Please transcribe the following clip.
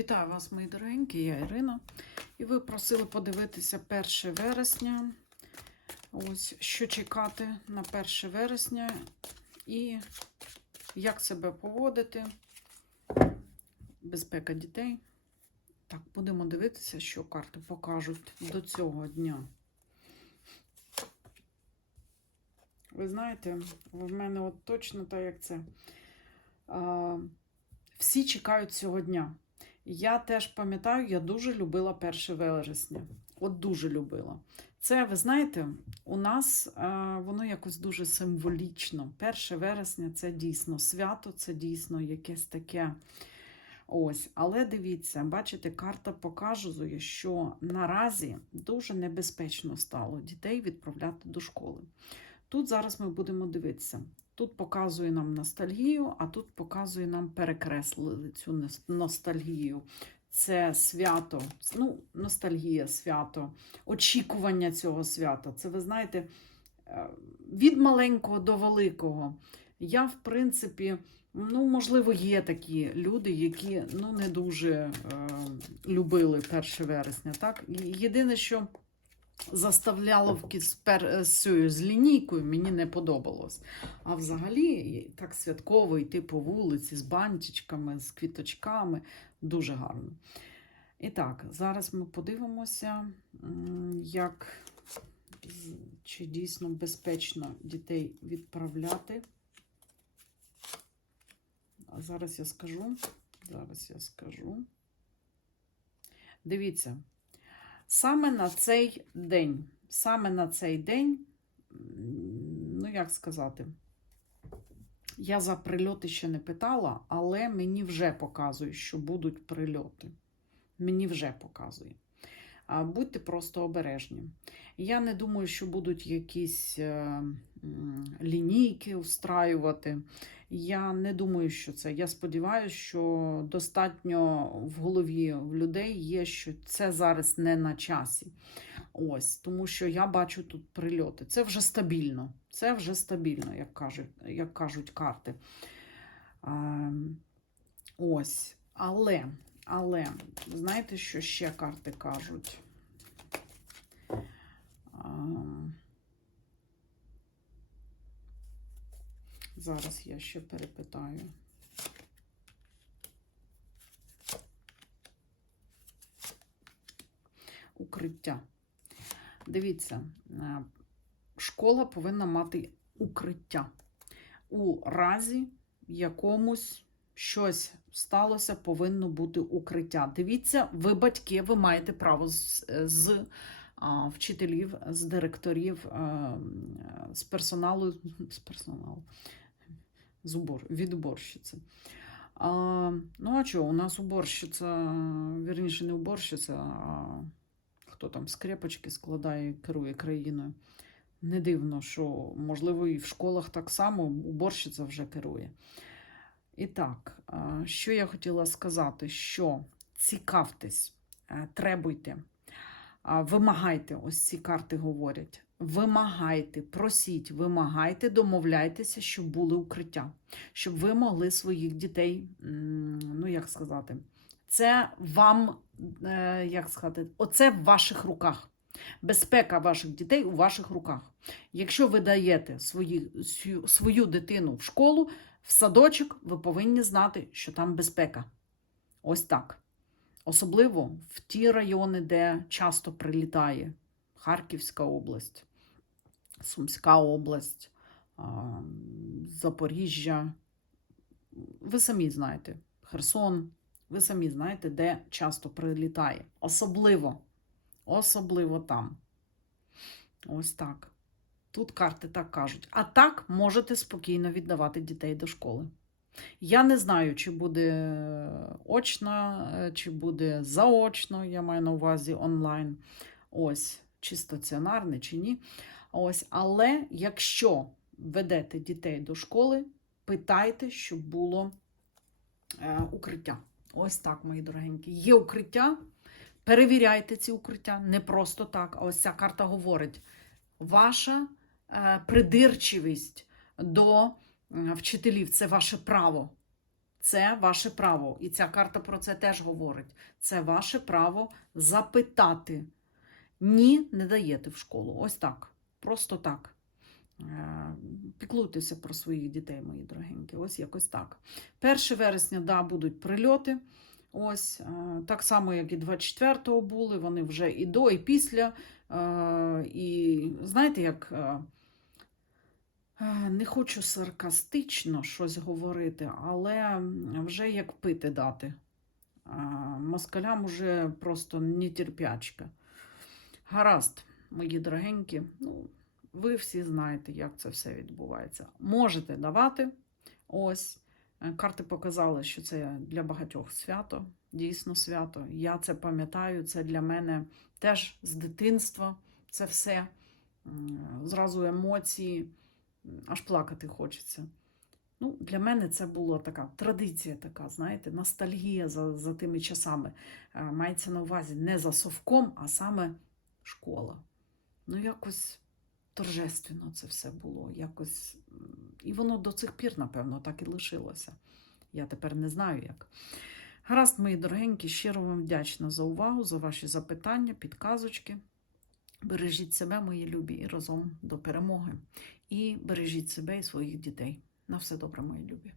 Вітаю вас, мої дорогенькі, я Ірина. І ви просили подивитися 1 вересня. Ось що чекати на 1 вересня і як себе поводити. Безпека дітей. Так, будемо дивитися, що карти покажуть до цього дня. Ви знаєте, в мене от точно так, як це. Всі чекають цього дня. Я теж пам'ятаю, я дуже любила 1 вересня. От дуже любила. Це, ви знаєте, у нас е, воно якось дуже символічно. 1 вересня це дійсно свято, це дійсно якесь таке. Ось, але дивіться, бачите, карта показує, що наразі дуже небезпечно стало дітей відправляти до школи. Тут зараз ми будемо дивитися. Тут показує нам ностальгію, а тут показує нам перекреслили цю ностальгію. Це свято, ну, ностальгія, свято, очікування цього свята. Це, ви знаєте, е, від маленького до великого. Я, в принципі, ну, можливо, є такі люди, які ну, не дуже е, любили 1 вересня. Так? Єдине, що заставляло в кі- з, пер- з лінійкою, мені не подобалось. А взагалі, так святково йти по вулиці з бантичками, з квіточками. Дуже гарно. І так, зараз ми подивимося, як чи дійсно безпечно дітей відправляти. А зараз я скажу. Зараз я скажу. Дивіться, саме на цей день, саме на цей день, ну як сказати, я за прильоти ще не питала, але мені вже показує, що будуть прильоти. Мені вже показує. Будьте просто обережні. Я не думаю, що будуть якісь е, лінійки устраювати. Я не думаю, що це. Я сподіваюся, що достатньо в голові в людей є, що це зараз не на часі. Ось, тому що я бачу тут прильоти. Це вже стабільно. Це вже стабільно, як кажуть, як кажуть карти. А, ось. Але, але, знаєте, що ще карти кажуть? Зараз я ще перепитаю. Укриття. Дивіться, е, школа повинна мати укриття. У разі якомусь щось сталося, повинно бути укриття. Дивіться, ви батьки, ви маєте право з, з вчителів, з директорів, з персоналу, з персоналу, з убор, від уборщиці. А, ну, а що, у нас уборщиця, вірніше, не уборщиця, а хто там скрепочки складає керує країною. Не дивно, що, можливо, і в школах так само уборщиця вже керує. І так, що я хотіла сказати, що цікавтесь, е, требуйте, вимагайте, ось ці карти говорять. Вимагайте, просіть, вимагайте, домовляйтеся, щоб були укриття, щоб ви могли своїх дітей, ну як сказати, це вам, е, як сказати, оце в ваших руках. Безпека ваших дітей у ваших руках. Якщо ви даєте свої, свою, свою дитину в школу, в садочок, ви повинні знати, що там безпека. Ось так. Особливо в ті райони, де часто прилітає Харківська область, Сумська область, Запоріжжя. Ви самі знаєте, Херсон, ви самі знаєте, де часто прилітає. Особливо, особливо там. Ось так. Тут карти так кажуть. А так можете спокійно віддавати дітей до школи. Я не знаю, чи буде очно, е, чи буде заочно, я маю на увазі онлайн. Ось, чи стаціонарне, чи ні. Ось, але якщо ведете дітей до школи, питайте, щоб було е, укриття. Ось так, мої дорогенькі. Є укриття, перевіряйте ці укриття. Не просто так. А ось ця карта говорить: ваша е, придирчивість до е, вчителів це ваше право. Це ваше право. І ця карта про це теж говорить. Це ваше право запитати. Ні, не даєте в школу. Ось так. Просто так. Е, Піклуйтеся про своїх дітей, мої дорогенькі. Ось якось так. 1 вересня, да, будуть прильоти. Ось е, так само, як і 24-го були, вони вже і до, і після. Е, І знаєте, як не хочу саркастично щось говорити, але вже як пити дати. Е, Москалям уже просто нетерпячка. Гаразд, мої дорогенькі, ну, ви всі знаєте, як це все відбувається. Можете давати. Ось. Е, Карти показали, що це для багатьох свято, дійсно свято. Я це пам'ятаю, це для мене теж з дитинства. Це все. Зразу емоції, аж плакати хочеться. Ну, для мене це була така традиція, така, знаєте, ностальгія за, за тими часами. Е, Мається на увазі не за совком, а саме школа. Ну, якось торжественно це все було. Якось... І воно до цих пір, напевно, так і лишилося. Я тепер не знаю як. Гаразд, мої дорогенькі, щиро вам вдячна за увагу, за ваші запитання, підказочки. Бережіть себе, мої любі, і разом до перемоги. І бережіть себе і своїх дітей. На все добре, мої любі.